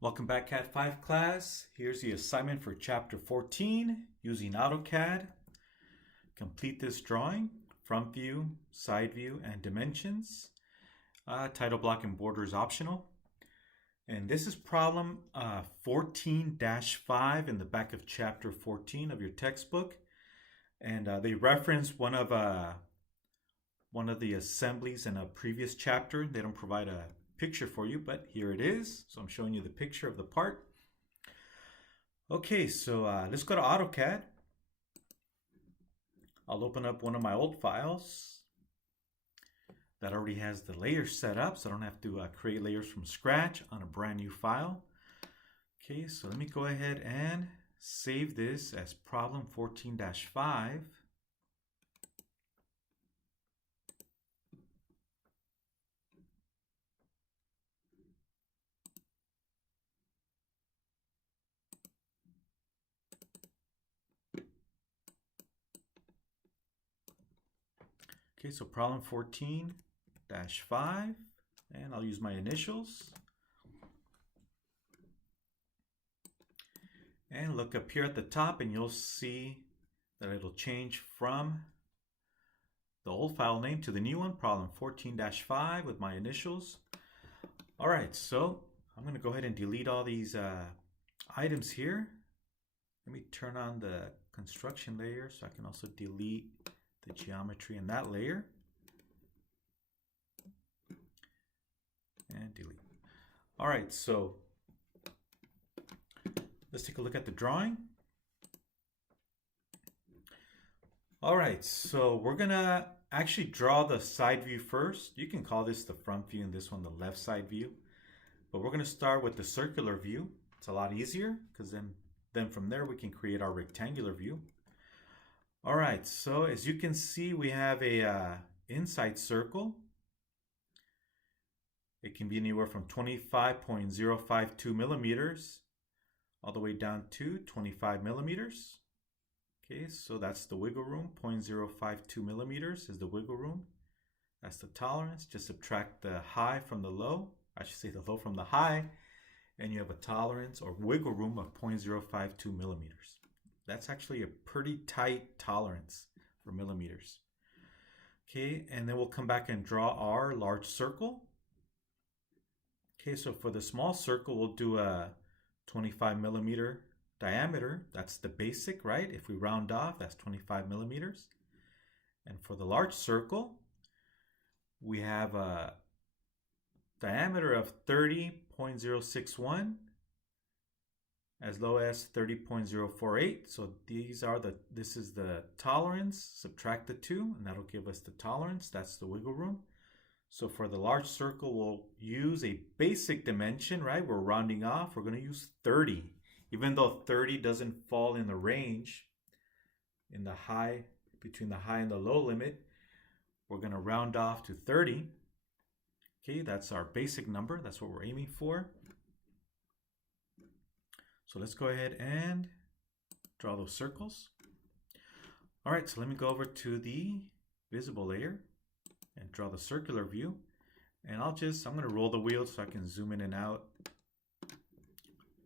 Welcome back, Cat 5 class. Here's the assignment for chapter 14 using Autocad. Complete this drawing, front view, side view, and dimensions. Title block and border is optional. And this is problem 14-5 in the back of chapter 14 of your textbook. And they reference one of the assemblies in a previous chapter. They don't provide a picture for you, but here it is. So I'm showing you the picture of the part. Okay, so let's go to AutoCAD. I'll open up one of my old files that already has the layers set up, so I don't have to create layers from scratch on a brand new file. Okay, so let me go ahead and save this as problem 14-5. Okay, so problem 14-5, and I'll use my initials. And look up here at the top and you'll see that it'll change from the old file name to the new one, problem 14-5 with my initials. All right, so I'm gonna go ahead and delete all these items here. Let me turn on the construction layer so I can also delete the geometry in that layer. And delete. All right, so let's take a look at the drawing. All right, so we're gonna actually draw the side view first. You can call this the front view and this one the left side view. But we're gonna start with the circular view. It's a lot easier because then from there we can create our rectangular view. All right, so as you can see, we have a inside circle. It can be anywhere from 25.052 millimeters all the way down to 25 millimeters. Okay, so that's the wiggle room. 0.052 millimeters is the wiggle room. That's the tolerance. Just subtract the high from the low. I should say the low from the high. And you have a tolerance or wiggle room of 0.052 millimeters. That's actually a pretty tight tolerance for millimeters. Okay, and then we'll come back and draw our large circle. Okay, so for the small circle, we'll do a 25 millimeter diameter. That's the basic, right? If we round off, that's 25 millimeters. And for the large circle, we have a diameter of 30.061 as low as 30.048. So this is the tolerance. Subtract the two, and that'll give us the tolerance. That's the wiggle room. So for the large circle, we'll use a basic dimension, right? We're rounding off. We're going to use 30. Even though 30 doesn't fall in the range, in the high, between the high and the low limit, we're going to round off to 30. Okay, that's our basic number. That's what we're aiming for. So let's go ahead and draw those circles. All right, so let me go over to the visible layer and draw the circular view. And I'm going to roll the wheel so I can zoom in and out.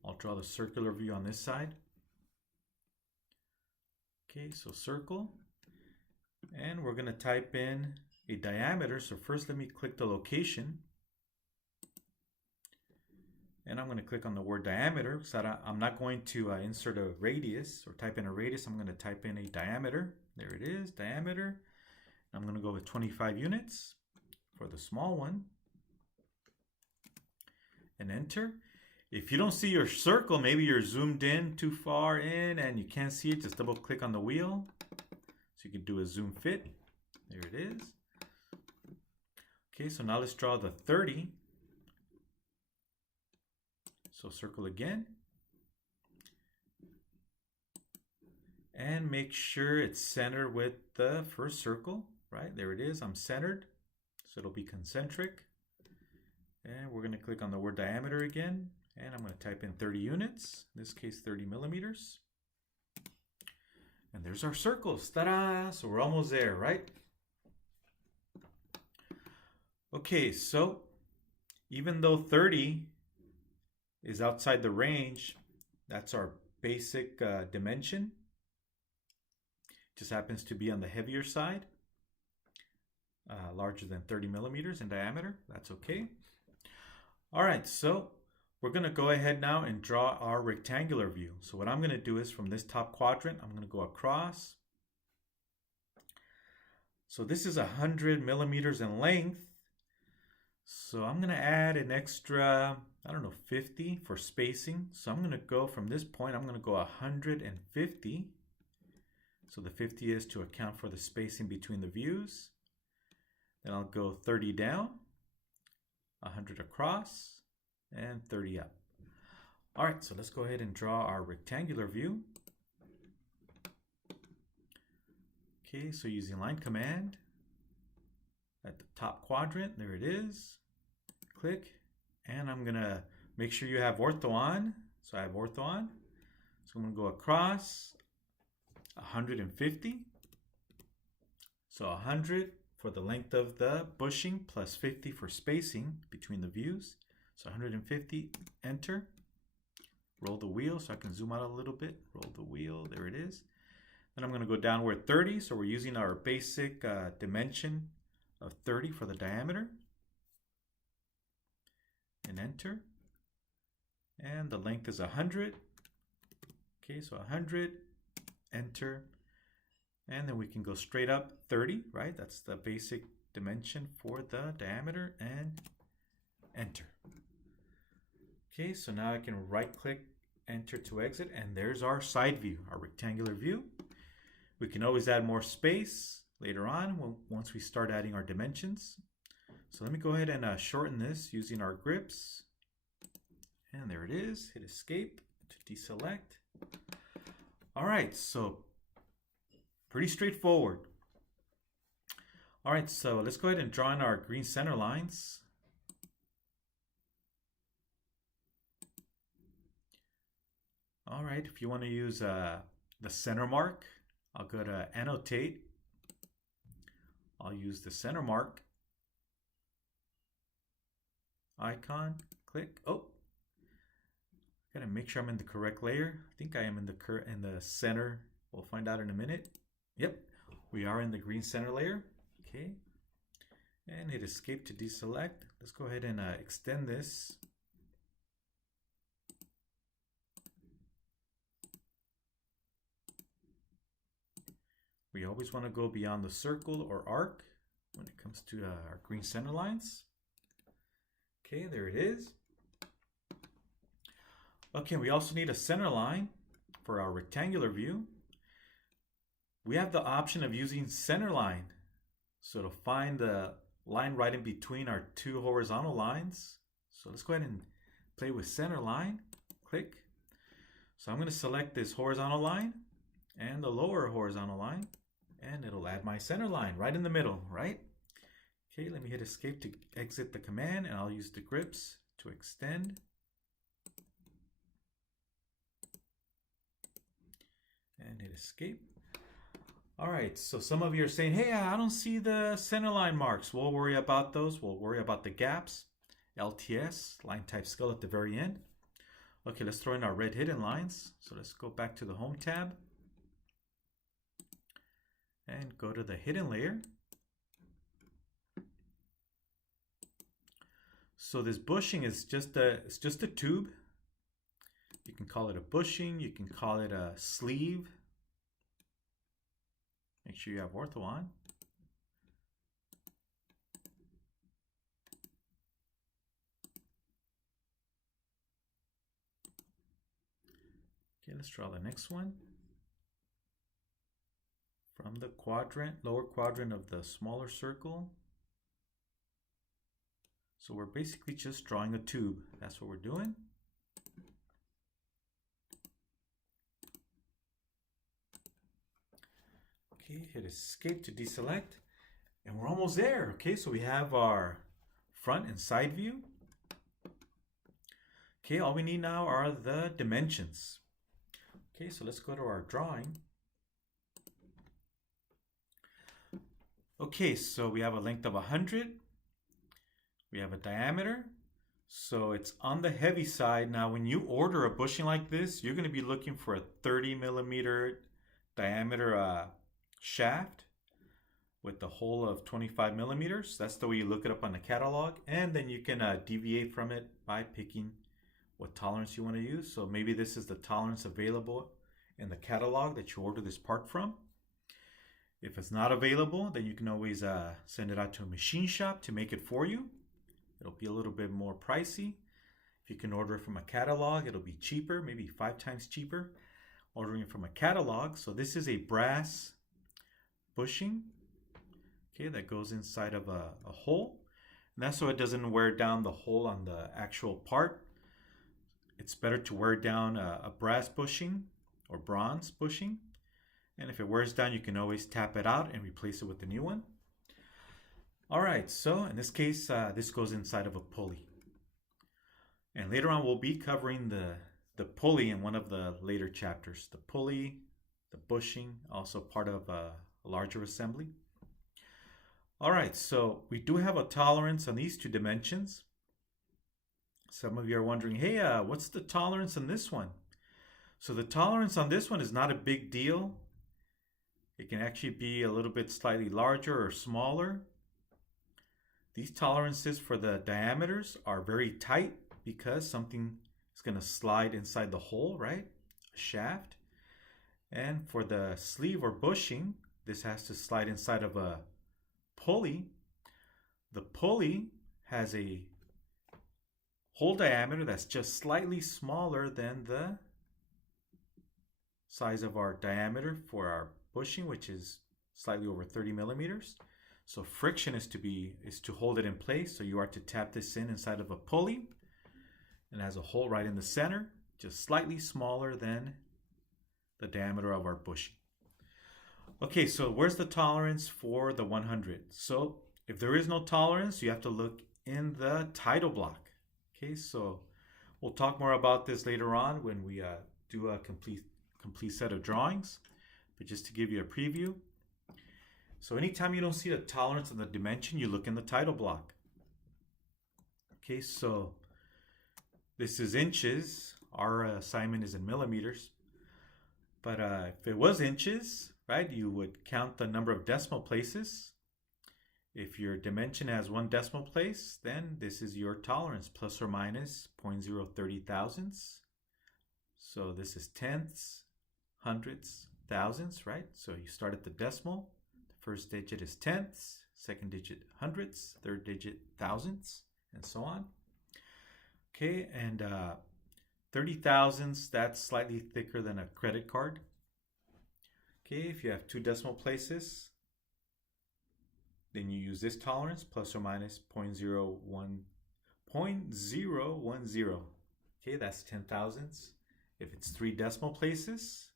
I'll draw the circular view on this side. Okay, so circle. And we're going to type in a diameter. So first let me click the location. And I'm going to click on the word diameter because I'm not going to insert a radius or type in a radius. I'm going to type in a diameter. There it is, diameter. I'm going to go with 25 units for the small one. And enter. If you don't see your circle, maybe you're zoomed in too far in and you can't see it, just double click on the wheel. So you can do a zoom fit. There it is. Okay, so now let's draw the 30. So circle again. And make sure it's centered with the first circle, right? There it is, I'm centered. So it'll be concentric. And we're going to click on the word diameter again. And I'm going to type in 30 units, in this case 30 millimeters. And there's our circles, ta-da! So we're almost there, right? Okay, so even though 30 is outside the range, that's our basic dimension. Just happens to be on the heavier side, larger than 30 millimeters in diameter. That's okay. All right, so we're going to go ahead now and draw our rectangular view. So what I'm going to do is from this top quadrant, I'm going to go across. So this is 100 millimeters in length. So I'm going to add an extra, 50 for spacing. So I'm going to go from this point, I'm going to go 150. So the 50 is to account for the spacing between the views. Then I'll go 30 down, 100 across, and 30 up. All right, so let's go ahead and draw our rectangular view. Okay, so using line command at the top quadrant, there it is. Click, and I'm gonna make sure you have ortho on. So I have ortho on. So I'm gonna go across 150. So 100 for the length of the bushing plus 50 for spacing between the views. So 150, enter. Roll the wheel so I can zoom out a little bit. Roll the wheel, there it is. Then I'm going to go downward 30. So we're using our basic dimension of 30 for the diameter. And enter. And the length is 100. Okay, so 100, enter. And then we can go straight up 30, right? That's the basic dimension for the diameter, and enter. Okay, so now I can right click, enter to exit, and there's our side view, our rectangular view. We can always add more space later on once we start adding our dimensions. So let me go ahead and shorten this using our grips. And there it is. Hit escape to deselect. All right, so pretty straightforward. All right, so let's go ahead and draw in our green center lines. All right, if you want to use the center mark, I'll go to annotate. I'll use the center mark icon, click. Oh, gotta make sure I'm in the correct layer. I think I am in the center. We'll find out in a minute. Yep, we are in the green center layer. Okay, and hit escape to deselect. Let's go ahead and extend this. We always want to go beyond the circle or arc when it comes to our green center lines. Okay, there it is. Okay, we also need a center line for our rectangular view. We have the option of using center line. So to find the line right in between our two horizontal lines. So let's go ahead and play with center line. Click. So I'm going to select this horizontal line and the lower horizontal line, and it'll add my center line right in the middle, right? Okay, let me hit escape to exit the command, and I'll use the grips to extend. And hit escape. All right, so some of you are saying, hey, I don't see the center line marks. We'll worry about those. We'll worry about the gaps. LTS, line type scale at the very end. Okay, let's throw in our red hidden lines. So let's go back to the Home tab and go to the hidden layer. So this bushing is just a tube. You can call it a bushing. You can call it a sleeve. Make sure you have ortho on. Okay, let's draw the next one. From the quadrant, lower quadrant of the smaller circle. So we're basically just drawing a tube. That's what we're doing. Okay, hit escape to deselect, and we're almost there. Okay, so we have our front and side view. Okay, all we need now are the dimensions. Okay, so let's go to our drawing. Okay, so we have a length of 100. We have a diameter. So it's on the heavy side. Now, when you order a bushing like this, you're going to be looking for a 30 millimeter diameter shaft with the hole of 25 millimeters. That's the way you look it up on the catalog. And then you can deviate from it by picking what tolerance you want to use. So maybe this is the tolerance available in the catalog that you order this part from. If it's not available, then you can always send it out to a machine shop to make it for you. It'll be a little bit more pricey. If you can order it from a catalog, it'll be cheaper, maybe 5 times cheaper ordering it from a catalog. So this is a brass bushing, okay, that goes inside of a hole. And that's so it doesn't wear down the hole on the actual part. It's better to wear down a brass bushing or bronze bushing. And if it wears down, you can always tap it out and replace it with a new one. All right, so in this case, this goes inside of a pulley. And later on, we'll be covering the pulley in one of the later chapters. The pulley, the bushing, also part of a larger assembly. All right, so we do have a tolerance on these two dimensions. Some of you are wondering, hey, what's the tolerance on this one? So the tolerance on this one is not a big deal. It can actually be a little bit slightly larger or smaller. These tolerances for the diameters are very tight because something is going to slide inside the hole, right? A shaft. And for the sleeve or bushing, this has to slide inside of a pulley. The pulley has a hole diameter that's just slightly smaller than the size of our diameter for our bushing, which is slightly over 30 millimeters. So friction is to hold it in place. So you are to tap this in inside of a pulley, and it has a hole right in the center, just slightly smaller than the diameter of our bushing. Okay, so where's the tolerance for the 100? So if there is no tolerance, you have to look in the title block. Okay, so we'll talk more about this later on when we do a complete set of drawings. But just to give you a preview, so anytime you don't see the tolerance and the dimension, you look in the title block. Okay, so this is inches. Our assignment is in millimeters. But if it was inches, right, you would count the number of decimal places. If your dimension has 1 decimal place, then this is your tolerance, plus or minus 0.030 thousandths. So this is tenths, hundredths, thousandths, right? So you start at the decimal. First digit is tenths, second digit hundredths, third digit thousandths, and so on. Okay, and 30 thousandths, that's slightly thicker than a credit card. Okay, if you have 2 decimal places, then you use this tolerance, plus or minus 0.010. Okay, that's 10 thousandths. If it's 3 decimal places,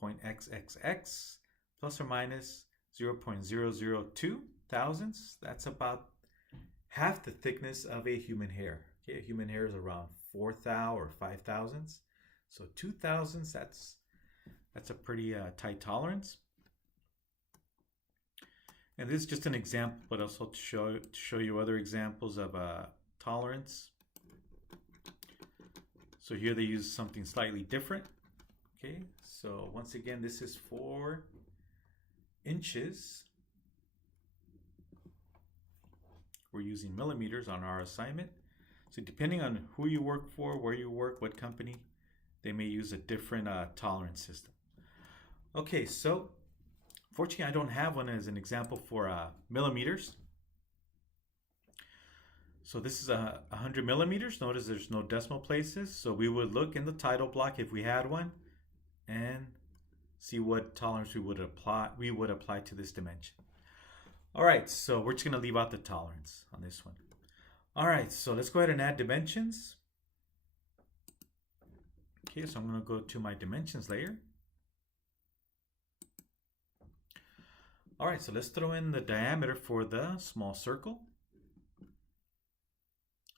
0.xxx, plus or minus 0.002 thousandths. That's about half the thickness of a human hair. Okay, a human hair is around 4 thou or 5 thousandths. So 2 thousandths, that's a pretty tight tolerance. And this is just an example, but also to show you other examples of tolerance. So here they use something slightly different. Okay, so once again, this is for inches. We're using millimeters on our assignment. So depending on who you work for, where you work, what company, they may use a different tolerance system. Okay, so fortunately I don't have one as an example for millimeters. So this is 100 millimeters. Notice there's no decimal places. So we would look in the title block if we had one and see what tolerance we would apply to this dimension. All right, so we're just going to leave out the tolerance on this one. All right, so let's go ahead and add dimensions. Okay, so I'm going to go to my dimensions layer. All right, so let's throw in the diameter for the small circle.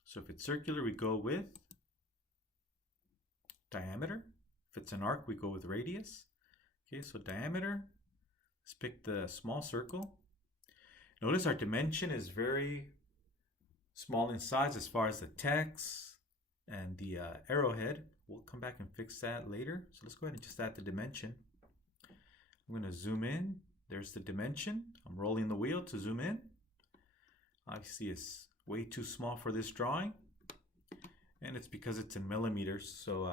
So if it's circular, we go with diameter. If it's an arc, we go with radius. Okay, so diameter. Let's pick the small circle. Notice our dimension is very small in size as far as the text and the arrowhead. We'll come back and fix that later. So let's go ahead and just add the dimension. I'm going to zoom in. There's the dimension. I'm rolling the wheel to zoom in. Obviously it's way too small for this drawing, and it's because it's in millimeters. So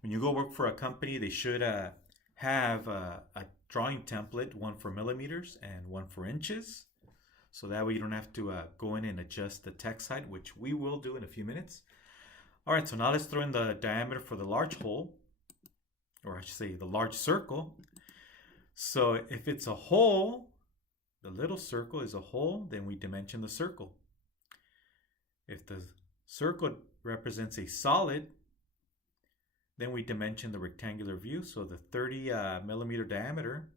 when you go work for a company, they should have a drawing template, one for millimeters and one for inches. So that way you don't have to go in and adjust the text height, which we will do in a few minutes. All right, so now let's throw in the diameter for the large hole, or I should say the large circle. So if it's a hole, the little circle is a hole, then we dimension the circle. If the circle represents a solid, then we dimension the rectangular view. So the 30 millimeter diameter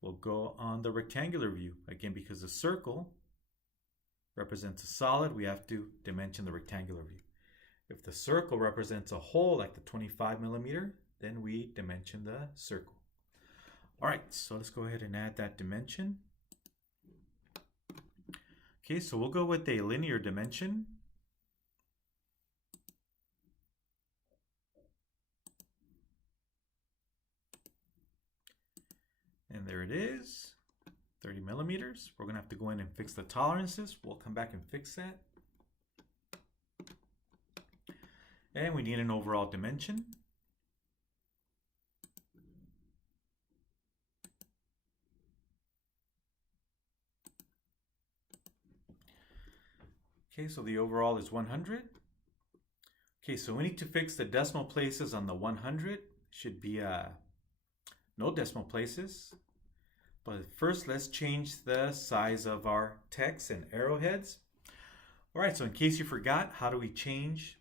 will go on the rectangular view. Again, because the circle represents a solid, we have to dimension the rectangular view. If the circle represents a hole, like the 25 millimeter, then we dimension the circle. All right, so let's go ahead and add that dimension. Okay, so we'll go with a linear dimension. And there it is, 30 millimeters. We're gonna have to go in and fix the tolerances. We'll come back and fix that. And we need an overall dimension. Okay, so the overall is 100. Okay, so we need to fix the decimal places on the 100. Should be no decimal places. But first, let's change the size of our text and arrowheads. All right, so in case you forgot, how do we change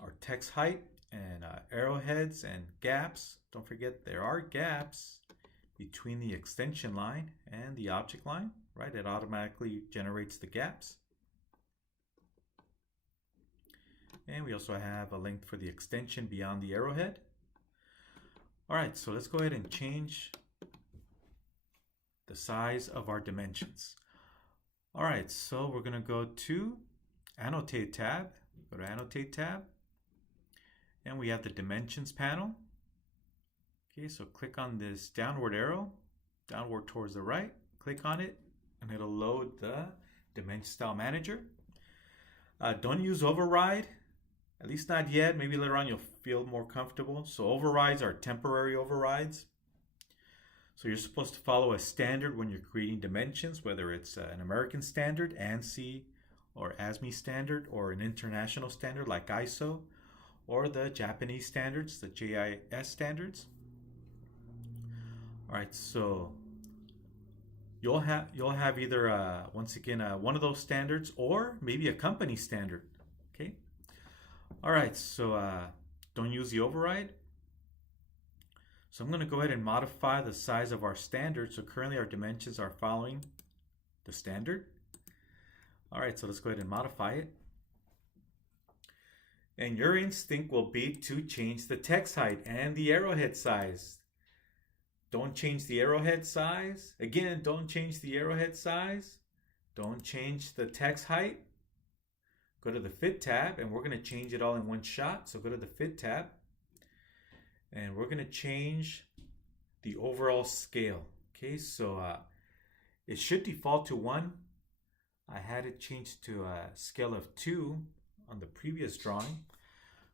our text height and arrowheads and gaps? Don't forget there are gaps between the extension line and the object line, right? It automatically generates the gaps. And we also have a length for the extension beyond the arrowhead. All right, so let's go ahead and change the size of our dimensions. All right, so we're gonna go to Annotate tab. Go to Annotate tab. And we have the Dimensions panel. Okay, so click on this downward arrow, downward towards the right. Click on it, and it'll load the Dimension Style Manager. Don't use override, at least not yet. Maybe later on you'll feel more comfortable. So overrides are temporary overrides. So you're supposed to follow a standard when you're creating dimensions, whether it's an American standard, ANSI, or ASME standard, or an international standard like ISO, or the Japanese standards, the JIS standards. All right, so you'll have either once again one of those standards or maybe a company standard. Okay. All right, so don't use the override. So I'm going to go ahead and modify the size of our standard. So currently our dimensions are following the standard. All right, so let's go ahead and modify it. And your instinct will be to change the text height and the arrowhead size. Don't change the arrowhead size. Again, don't change the arrowhead size. Don't change the text height. Go to the Fit tab, and we're going to change it all in one shot. So go to the Fit tab. And we're going to change the overall scale. Okay, so it should default to 1. I had it changed to a scale of 2 on the previous drawing.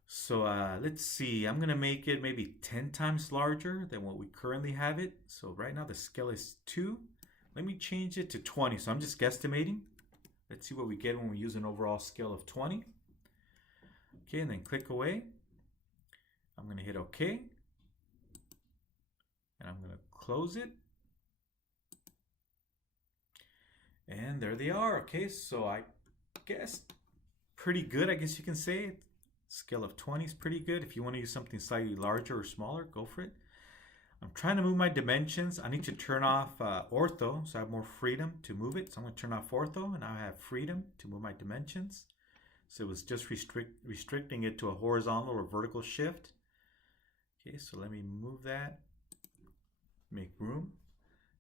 So let's see, I'm going to make it maybe 10 times larger than what we currently have it. So right now the scale is 2. Let me change it to 20. So I'm just guesstimating. Let's see what we get when we use an overall scale of 20. Okay, and then click away. I'm going to hit OK. And I'm going to close it. And there they are. Okay, so I guess pretty good, I guess you can say. Scale of 20 is pretty good. If you want to use something slightly larger or smaller, go for it. I'm trying to move my dimensions. I need to turn off ortho, so I have more freedom to move it. So I'm going to turn off ortho, and now I have freedom to move my dimensions. So it was just restricting it to a horizontal or vertical shift. Okay, so let me move that. Make room.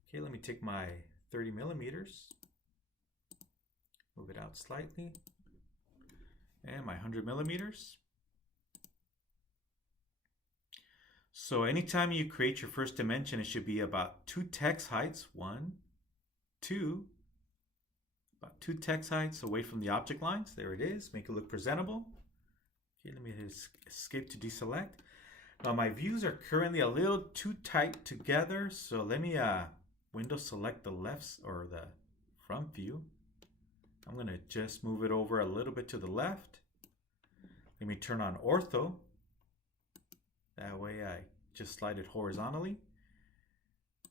Okay, let me take my 30 millimeters. Move it out slightly. and my 100 millimeters. So anytime you create your first dimension, it should be about 2 text heights. 1, 2, about 2 text heights away from the object lines. There it is. Make it look presentable. Okay, let me hit escape to deselect. Now my views are currently a little too tight together, so let me window select the left or the front view. I'm going to just move it over a little bit to the left. Let me turn on ortho. That way I just slide it horizontally.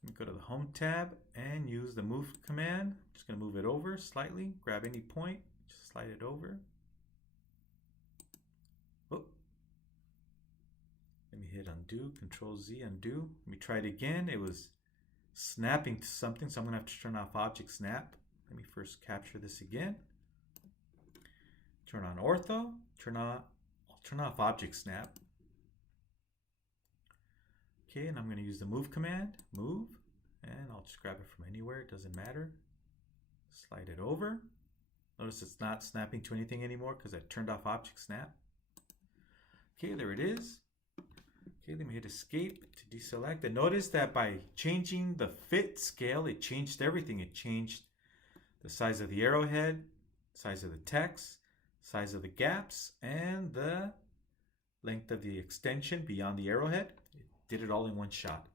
Let me go to the home tab and use the move command. Just going to move it over slightly, grab any point, just slide it over. Oh. Let me hit undo, Control Z, undo. Let me try it again. It was snapping to something, so I'm going to have to turn off object snap. Let me first capture this again. Turn on ortho, I'll turn off object snap. Okay, and I'm going to use the move command, move, and I'll just grab it from anywhere, it doesn't matter. Slide it over. Notice it's not snapping to anything anymore because I turned off object snap. Okay, there it is. Okay, let me hit escape to deselect. And notice that by changing the fit scale, it changed everything. It changed the size of the arrowhead, size of the text, size of the gaps, and the length of the extension beyond the arrowhead. Did it all in one shot.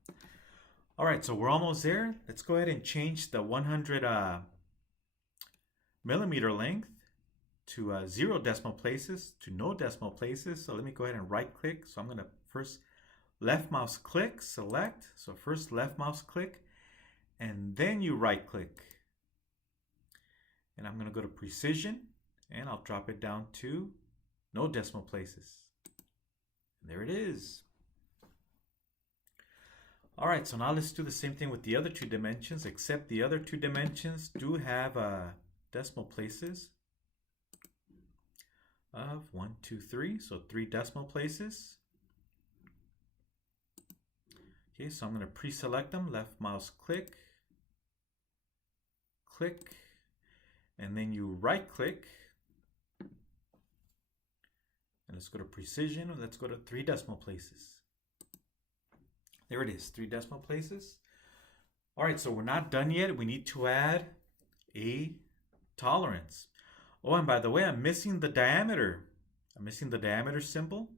All right, so we're almost there. Let's go ahead and change the 100 millimeter length to 0 decimal places to no decimal places. So let me go ahead and right click. So I'm going to first left mouse click, select. So first left mouse click, and then you right click. And I'm going to go to precision, and I'll drop it down to no decimal places. And there it is. All right, so now let's do the same thing with the other 2 dimensions, except the other 2 dimensions do have decimal places of 1, 2, 3, so 3 decimal places. Okay, so I'm going to pre-select them, left mouse click, click, and then you right click. And let's go to precision, let's go to 3 decimal places. There it is, 3 decimal places. All right, so we're not done yet. We need to add a tolerance. Oh, and by the way, I'm missing the diameter. I'm missing the diameter symbol.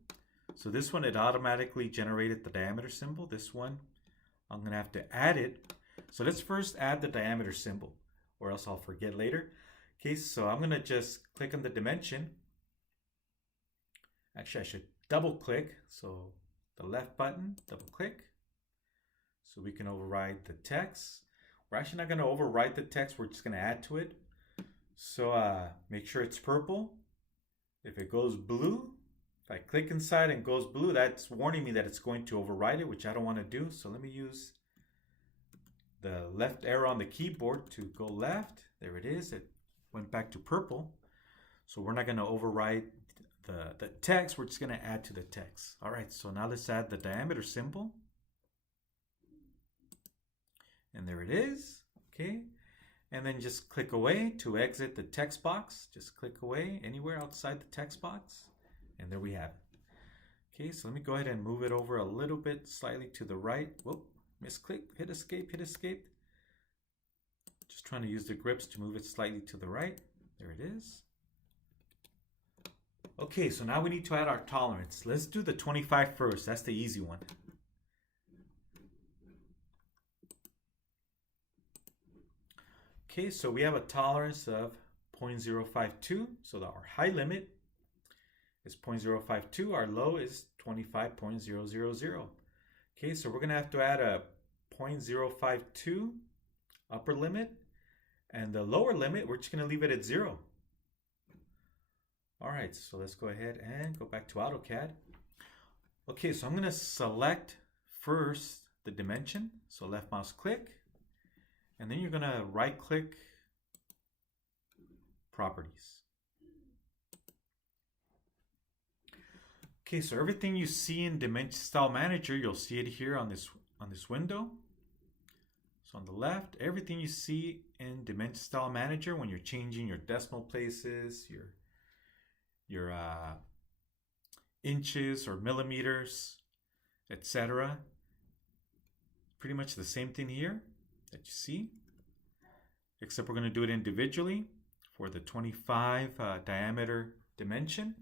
So this one, it automatically generated the diameter symbol. This one, I'm going to have to add it. So let's first add the diameter symbol, or else I'll forget later. Okay, so I'm going to just click on the dimension. Actually, I should double click. So the left button, double click. So we can override the text. We're actually not going to overwrite the text. We're just going to add to it. So make sure it's purple. If it goes blue, if I click inside and goes blue, that's warning me that it's going to override it, which I don't want to do. So let me use the left arrow on the keyboard to go left. There it is. It went back to purple. So we're not going to override the text. We're just going to add to the text. All right, so now let's add the diameter symbol. And there it is, okay? And then just click away to exit the text box. Just click away anywhere outside the text box. And there we have it. Okay, so let me go ahead and move it over a little bit, slightly to the right. Whoop, misclick, hit escape, hit escape. Just trying to use the grips to move it slightly to the right. There it is. Okay, so now we need to add our tolerance. Let's do the 25 first. That's the easy one. Okay, so we have a tolerance of 0.052. So our high limit is 0.052. Our low is 25.000. Okay, so we're going to have to add a 0.052 upper limit. And the lower limit, we're just going to leave it at 0. All right, so let's go ahead and go back to AutoCAD. Okay, so I'm going to select first the dimension. So left mouse click. And then you're going to right click properties. Okay, so everything you see in Dimension Style Manager, you'll see it here on this window. So on the left, everything you see in Dimension Style Manager when you're changing your decimal places, your your inches or millimeters, etc. Pretty much the same thing here that you see, except we're going to do it individually for the 25 diameter dimension.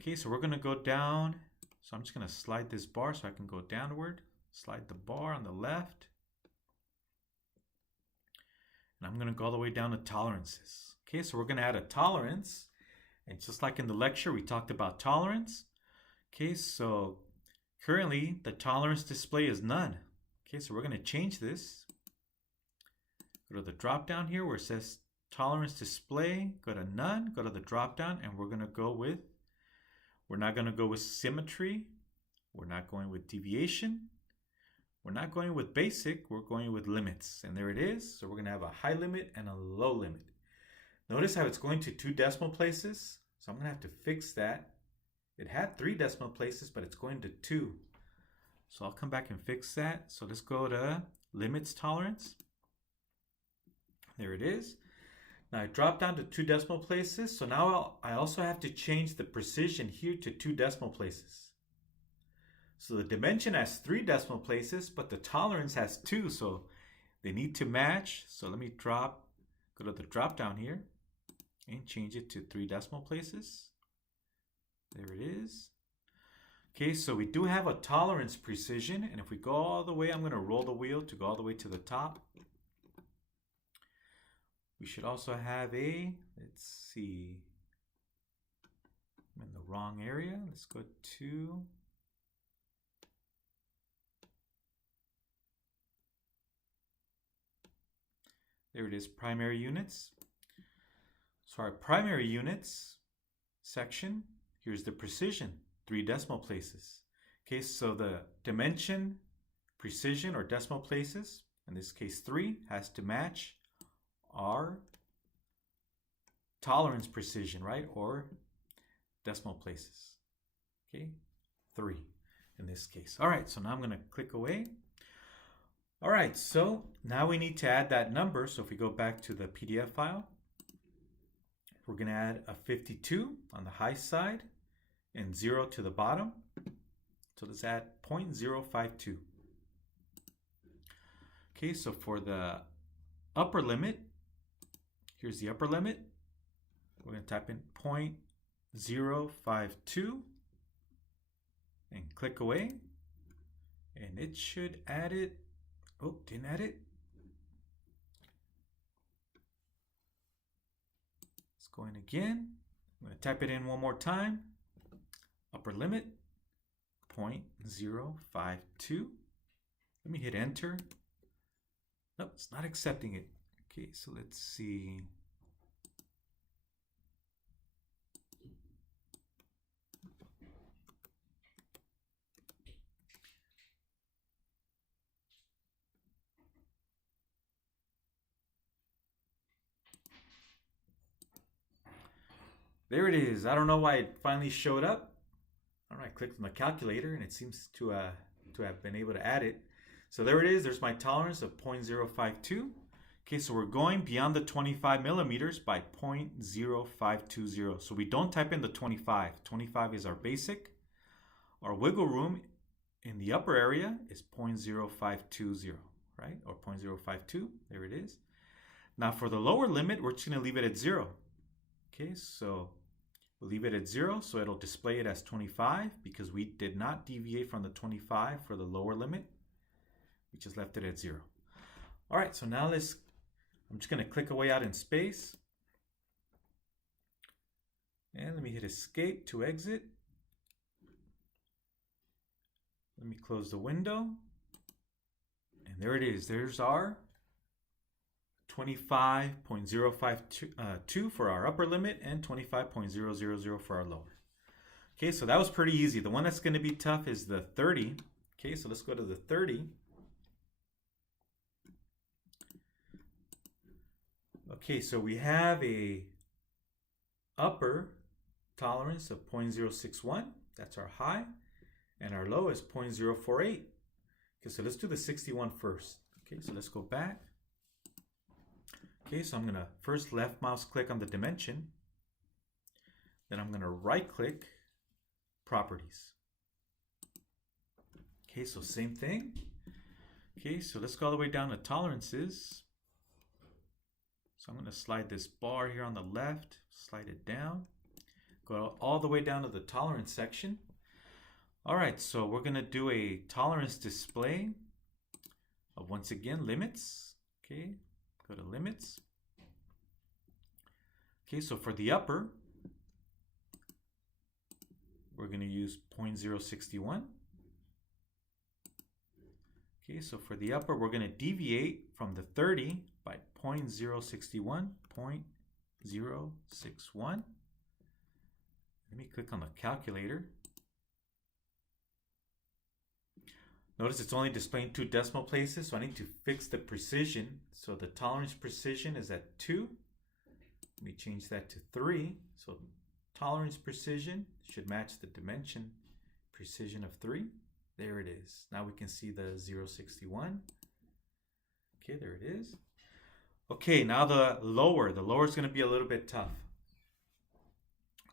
Okay, so we're going to go down. So I'm just going to slide this bar so I can go downward. Slide the bar on the left. And I'm going to go all the way down to tolerances. Okay, so we're going to add a tolerance. And just like in the lecture, we talked about tolerance. Okay, so currently the tolerance display is none. Okay, so we're going to change this. Go to the drop down here where it says tolerance display. Go to none. Go to the drop down, and we're going to go with, we're not going to go with symmetry. We're not going with deviation. We're not going with basic. We're going with limits. And there it is. So we're going to have a high limit and a low limit. Notice how it's going to 2 decimal places. So I'm going to have to fix that. It had 3 decimal places, but it's going to 2. So I'll come back and fix that. So let's go to limits tolerance. There it is. Now I dropped down to 2 decimal places. So now I also have to change the precision here to 2 decimal places. So the dimension has 3 decimal places, but the tolerance has 2. So they need to match. So let me go to the drop down here and change it to 3 decimal places. There it is. Okay, so we do have a tolerance precision, and if we go all the way, I'm going to roll the wheel to go all the way to the top. We should also have a, let's see, I'm in the wrong area. Let's go to, there it is, primary units. So our primary units section, here's the precision, 3 decimal places. Okay, so the dimension, precision, or decimal places, in this case 3, has to match our tolerance precision, right? Or decimal places. Okay, 3 in this case. All right, so now I'm going to click away. All right, so now we need to add that number. So if we go back to the PDF file, we're going to add a 52 on the high side and 0 to the bottom. So let's add 0.052. Okay, so for the upper limit, here's the upper limit. We're going to type in 0.052 and click away. And it should add it. Oh, didn't add it. Let's go in again. I'm going to type it in one more time. Upper limit 0.052. Let me hit enter. Nope, it's not accepting it. Okay, so let's see. There it is. I don't know why it finally showed up. All right, I clicked on the calculator and it seems to have been able to add it. So there it is. There's my tolerance of 0.052. Okay, so we're going beyond the 25 millimeters by 0.0520. So we don't type in the 25. 25 is our basic. Our wiggle room in the upper area is 0.0520, right? Or 0.052. There it is. Now for the lower limit, we're just going to leave it at 0. Okay, so we'll leave it at 0, so it'll display it as 25 because we did not deviate from the 25 for the lower limit. We just left it at 0. All right, so now I'm just going to click away out in space. And let me hit escape to exit. Let me close the window. And there it is. There's our 25.052 for our upper limit and 25.000 for our lower. Okay, so that was pretty easy. The one that's going to be tough is the 30. Okay, so let's go to the 30. Okay, so we have a upper tolerance of 0.061. That's our high. And our low is 0.048. Okay, so let's do the 61 first. Okay, so let's go back. Okay, so I'm going to first left mouse click on the dimension. Then I'm going to right click, properties. Okay, so same thing. Okay, so let's go all the way down to tolerances. So I'm going to slide this bar here on the left, slide it down, go all the way down to the tolerance section. All right, so we're going to do a tolerance display of, once again, limits. Okay, go to limits. Okay, so for the upper, we're going to use 0.061. Okay, so for the upper, we're going to deviate from the 30 by 0.061, 0.061. Let me click on the calculator. Notice it's only displaying 2 decimal places, so I need to fix the precision. So the tolerance precision is at 2. Let me change that to 3. So tolerance precision should match the dimension precision of 3. There it is. Now we can see the 0.61. Okay, there it is. Okay, now the lower. The lower is going to be a little bit tough.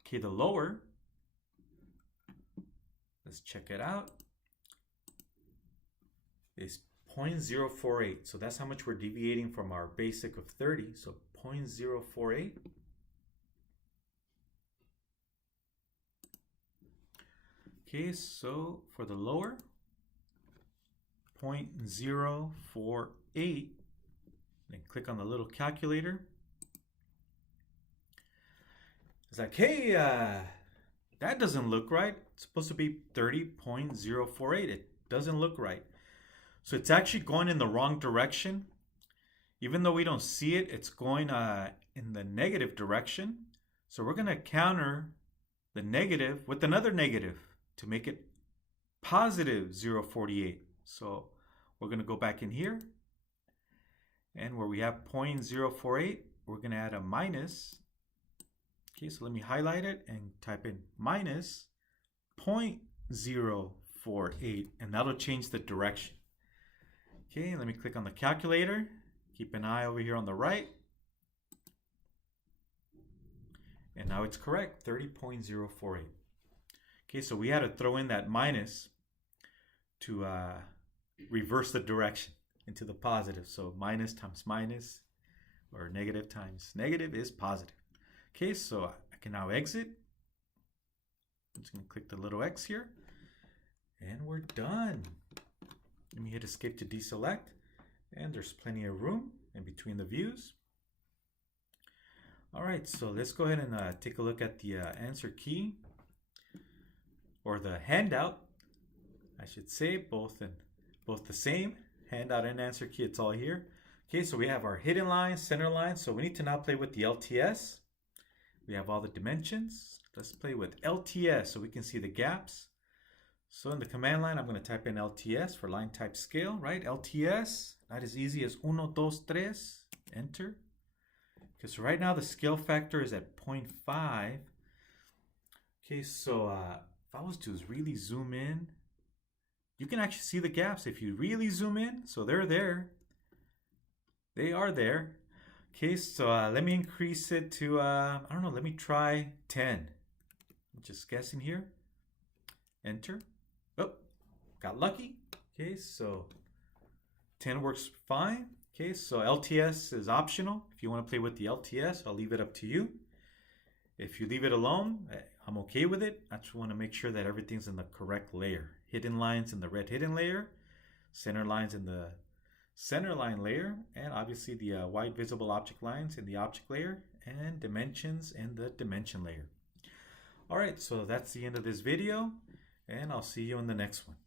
Okay, the lower, let's check it out, is 0.048. So that's how much we're deviating from our basic of 30. So 0.048. Okay, so for the lower, 0.048. Then click on the little calculator. It's like, hey, that doesn't look right. It's supposed to be 30.048. It doesn't look right. So it's actually going in the wrong direction. Even though we don't see it, it's going in the negative direction. So we're going to counter the negative with another negative to make it positive 0.48. So we're going to go back in here. And where we have 0.048, we're going to add a minus. Okay, so let me highlight it and type in minus 0.048, and that'll change the direction. Okay, let me click on the calculator. Keep an eye over here on the right. And now it's correct, 30.048. Okay, so we had to throw in that minus to reverse the direction into the positive. So minus times minus, or negative times negative, is positive. Okay, so I can now exit. I'm just going to click the little X here. And we're done. Let me hit escape to deselect. And there's plenty of room in between the views. All right, so let's go ahead and take a look at the answer key, or the handout, I should say, both the same. Handout and answer key, it's all here. Okay, so we have our hidden line, center line. So we need to now play with the LTS. We have all the dimensions. Let's play with LTS so we can see the gaps. So in the command line, I'm going to type in LTS for line type scale, right? LTS, not as easy as 1, 2, 3, enter. Okay, so right now the scale factor is at 0.5. Okay, so if I was to really zoom in, you can actually see the gaps if you really zoom in. So they're there. They are there. Okay, so let me increase it to, I don't know, let me try 10. I'm just guessing here. Enter. Oh, got lucky. Okay, so 10 works fine. Okay, so LTS is optional. If you want to play with the LTS, I'll leave it up to you. If you leave it alone, I'm okay with it. I just want to make sure that everything's in the correct layer. Hidden lines in the red hidden layer, center lines in the center line layer, and obviously the white visible object lines in the object layer, and dimensions in the dimension layer. All right, so that's the end of this video, and I'll see you in the next one.